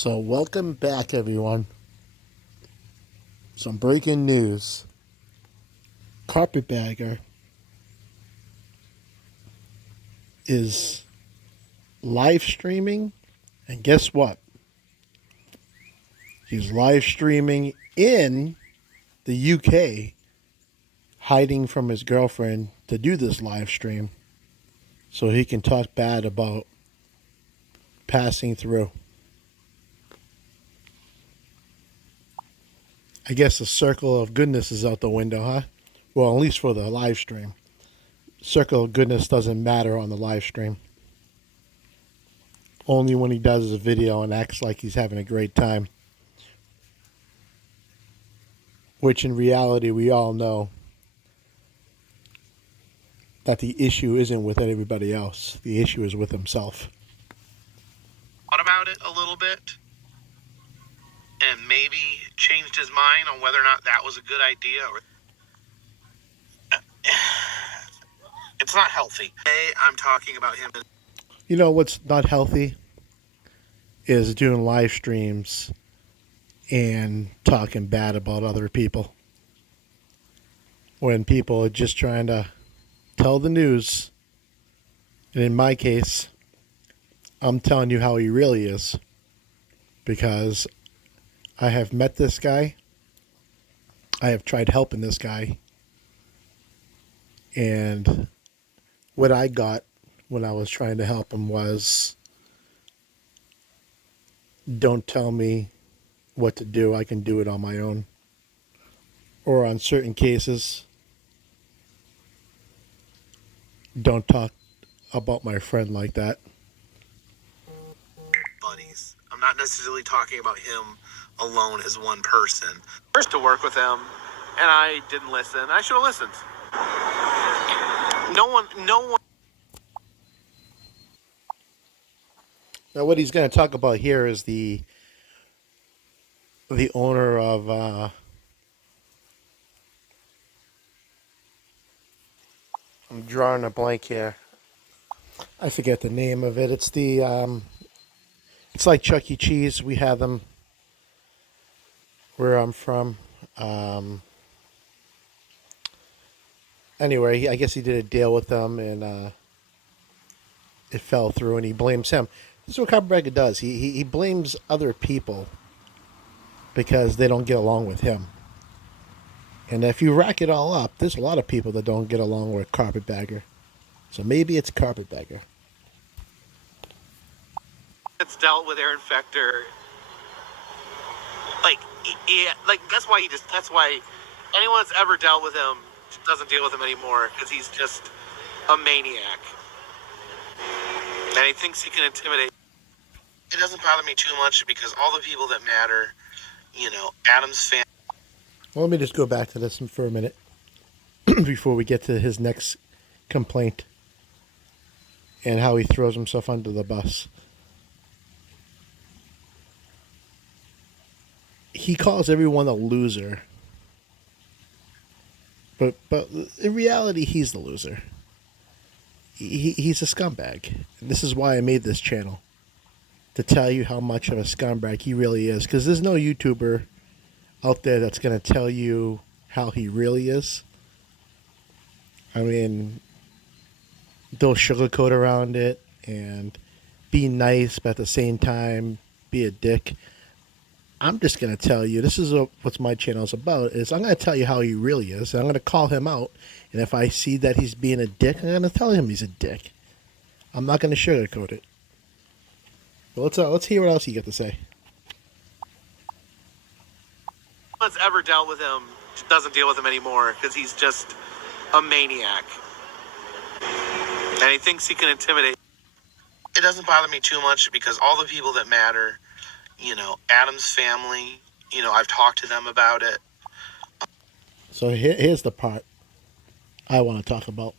So, welcome back, everyone. Some breaking news. Carpetbagger is live streaming, and guess what? He's live streaming in the UK, hiding from his girlfriend to do this live stream so he can talk bad about passing through. I guess the circle of goodness is out the window, huh? Well, at least for the live stream. Circle of goodness doesn't matter on the live stream. Only when he does a video and acts like he's having a great time. Which in reality, we all know that the issue isn't with everybody else. The issue is with himself. Thought about it a little bit and maybe changed his mind on whether or not that was a good idea. Or it's not healthy. Today, I'm talking about him. You know what's not healthy is doing live streams and talking bad about other people. When people are just trying to tell the news, and in my case, I'm telling you how he really is, because I have met this guy, I have tried helping this guy, and what I got when I was trying to help him was, don't tell me what to do, I can do it on my own. Or on certain cases, don't talk about my friend like that. Buddies. I'm not necessarily talking about him alone as one person. First to work with him, and I didn't listen. I should have listened. No one. Now, what he's going to talk about here is the owner of I'm drawing a blank here. I forget the name of it. It's the it's like Chuck E. Cheese. We have them where I'm from. Anyway, I guess he did a deal with them, and it fell through, and he blames him. This is what Carpetbagger does. He blames other people because they don't get along with him. And if you rack it all up, there's a lot of people that don't get along with Carpetbagger. So maybe it's Carpetbagger. It's dealt with Aaron Fecter. Like that's why anyone that's ever dealt with him doesn't deal with him anymore, because he's just a maniac. And he thinks he can intimidate. It doesn't bother me too much because all the people that matter, Adam's family. Well, let me just go back to this for a minute before we get to his next complaint and how he throws himself under the bus. He calls everyone a loser. But in reality, he's the loser. He's a scumbag. And this is why I made this channel. To tell you how much of a scumbag he really is. Because there's no YouTuber out there that's going to tell you how he really is. I mean, they'll sugarcoat around it and be nice, but at the same time, be a dick. I'm just going to tell you, this is what my channel is about, is I'm going to tell you how he really is. I'm going to call him out, and if I see that he's being a dick, I'm going to tell him he's a dick. I'm not going to sugarcoat it. But let's hear what else you got to say. No one's ever dealt with him doesn't deal with him anymore because he's just a maniac. And he thinks he can intimidate. It doesn't bother me too much because all the people that matter, Adam's family, I've talked to them about it. So here's the part I want to talk about.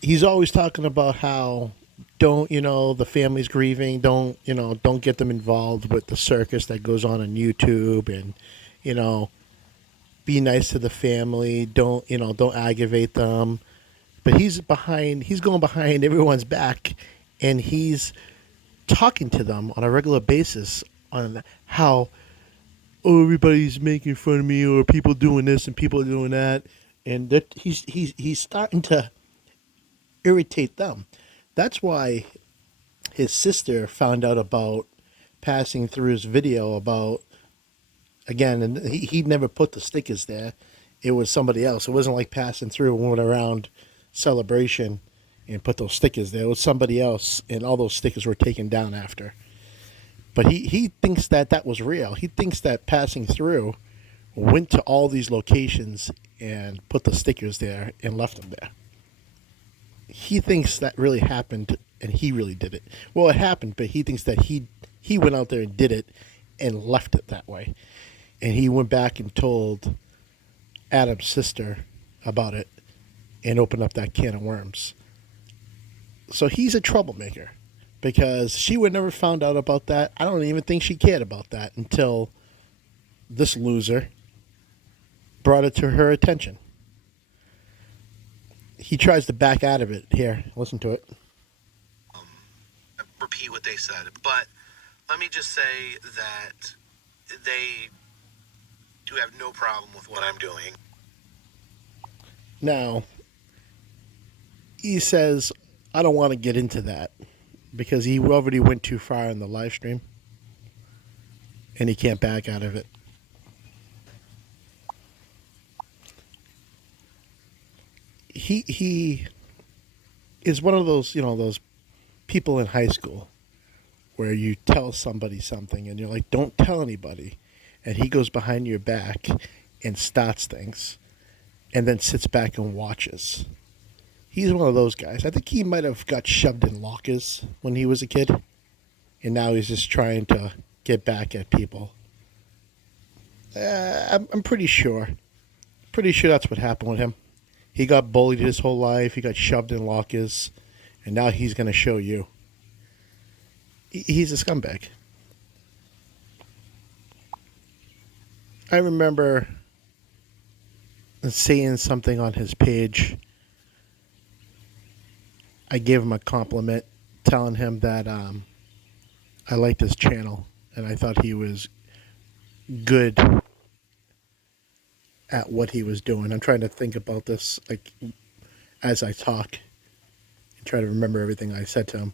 He's always talking about how the family's grieving, don't get them involved with the circus that goes on YouTube, and be nice to the family, don't aggravate them. But he's going behind everyone's back, and he's talking to them on a regular basis on how, oh, everybody's making fun of me, or people doing this and people doing that, and that he's starting to irritate them. That's why his sister found out about passing through his video about, again, and he never put the stickers there. It was somebody else. It wasn't like passing through and went around Celebration and put those stickers there. It was somebody else, and all those stickers were taken down after. But he thinks that that was real. He thinks that passing through went to all these locations and put the stickers there and left them there. He thinks that really happened, and he really did it. Well, it happened, but he thinks that he went out there and did it and left it that way. And he went back and told Adam's sister about it and opened up that can of worms. So he's a troublemaker, because she would never found out about that. I don't even think she cared about that until this loser brought it to her attention. He tries to back out of it. Here, listen to it. Repeat what they said, but let me just say that they do have no problem with what I'm doing. Now, he says, I don't want to get into that because he already went too far in the live stream and he can't back out of it. He is one of those, those people in high school where you tell somebody something and you're like, don't tell anybody. And he goes behind your back and starts things and then sits back and watches. He's one of those guys. I think he might have got shoved in lockers when he was a kid, and now he's just trying to get back at people. I'm pretty sure. Pretty sure that's what happened with him. He got bullied his whole life. He got shoved in lockers, and now he's going to show you. He's a scumbag. I remember saying something on his page. I gave him a compliment, telling him that I liked his channel, and I thought he was good at what he was doing. I'm trying to think about this like as I talk and try to remember everything I said to him.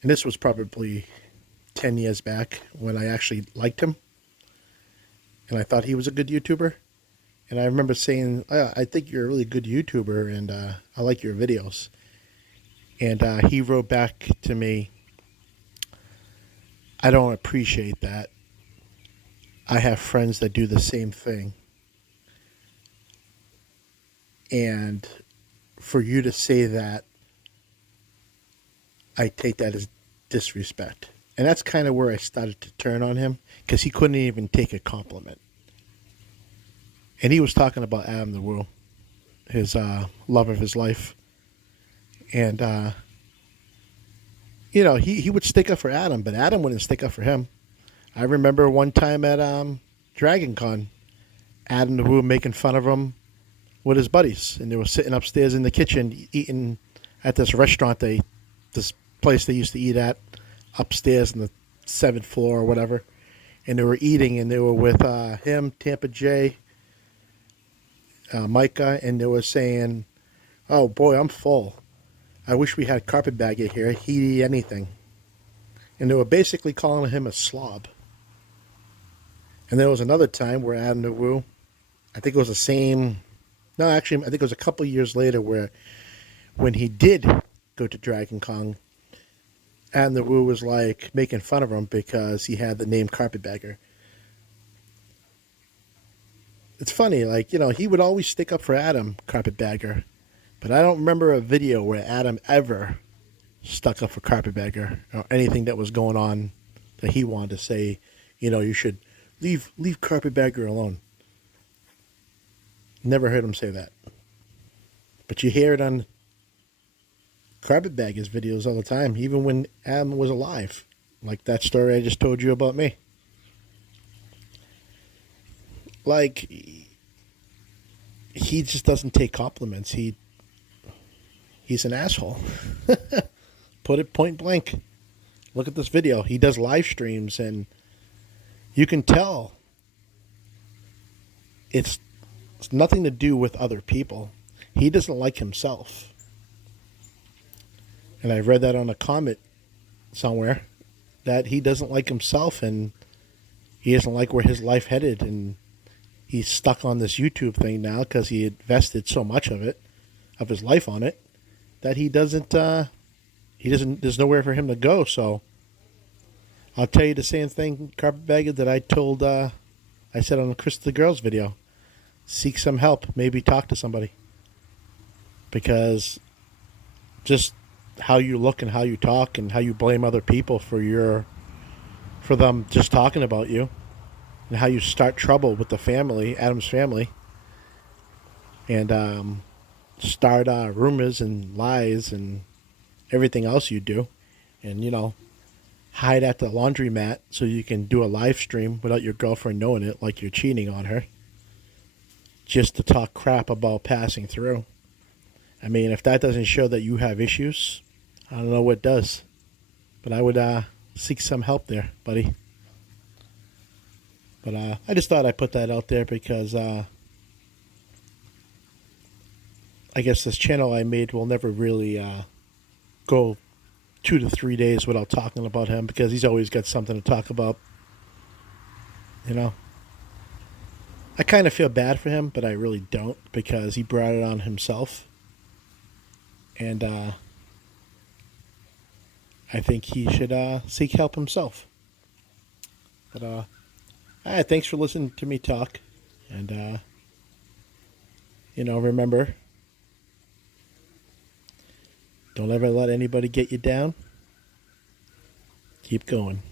And this was probably 10 years back when I actually liked him, and I thought he was a good YouTuber. And I remember saying, I think you're a really good YouTuber, and I like your videos. And he wrote back to me, I don't appreciate that. I have friends that do the same thing. And for you to say that, I take that as disrespect. And that's kind of where I started to turn on him, because he couldn't even take a compliment. And he was talking about Adam the Woo, his love of his life. And, he would stick up for Adam, but Adam wouldn't stick up for him. I remember one time at Dragon Con, Adam the Woo making fun of him with his buddies. And they were sitting upstairs in the kitchen eating at this restaurant, this place they used to eat at, upstairs on the 7th floor or whatever. And they were eating, and they were with him, Tampa J, Micah, and they were saying, oh boy, I'm full. I wish we had Carpetbagger here. He'd eat anything. And they were basically calling him a slob. And there was another time where Adam the Woo, I think it was the same, no, actually, I think it was a couple years later where when he did go to Dragon Con, Adam the Woo was like making fun of him because he had the name Carpetbagger. It's funny, like, he would always stick up for Adam, Carpetbagger. But I don't remember a video where Adam ever stuck up for Carpetbagger or anything that was going on that he wanted to say, you should leave Carpetbagger alone. Never heard him say that. But you hear it on Carpetbagger's videos all the time, even when Adam was alive. Like that story I just told you about me. Like, he just doesn't take compliments. He's an asshole. Put it point blank. Look at this video. He does live streams, and you can tell it's nothing to do with other people. He doesn't like himself. And I read that on a comment somewhere, that he doesn't like himself, and he doesn't like where his life headed, and he's stuck on this YouTube thing now because he invested so much of his life on it, that he doesn't, there's nowhere for him to go. So I'll tell you the same thing, Carpetbagger, that I said on the Chris the Girls video. Seek some help. Maybe talk to somebody. Because just how you look and how you talk and how you blame other people for them just talking about you, and how you start trouble with the family, Adam's family, and start rumors and lies and everything else you do, and hide at the laundromat so you can do a live stream without your girlfriend knowing it, like you're cheating on her, just to talk crap about passing through. I mean, if that doesn't show that you have issues, I don't know what does. But I would seek some help there, buddy. But I just thought I'd put that out there because I guess this channel I made will never really go 2 to 3 days without talking about him, because he's always got something to talk about. I kind of feel bad for him, but I really don't, because he brought it on himself. And I think he should seek help himself. But all right, thanks for listening to me talk. And remember, don't ever let anybody get you down. Keep going.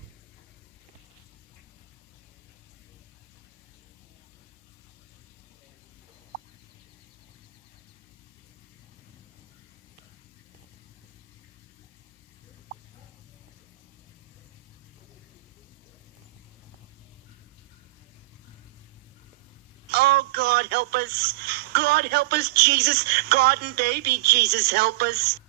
Oh, God help us. God help us, Jesus. God and baby Jesus help us.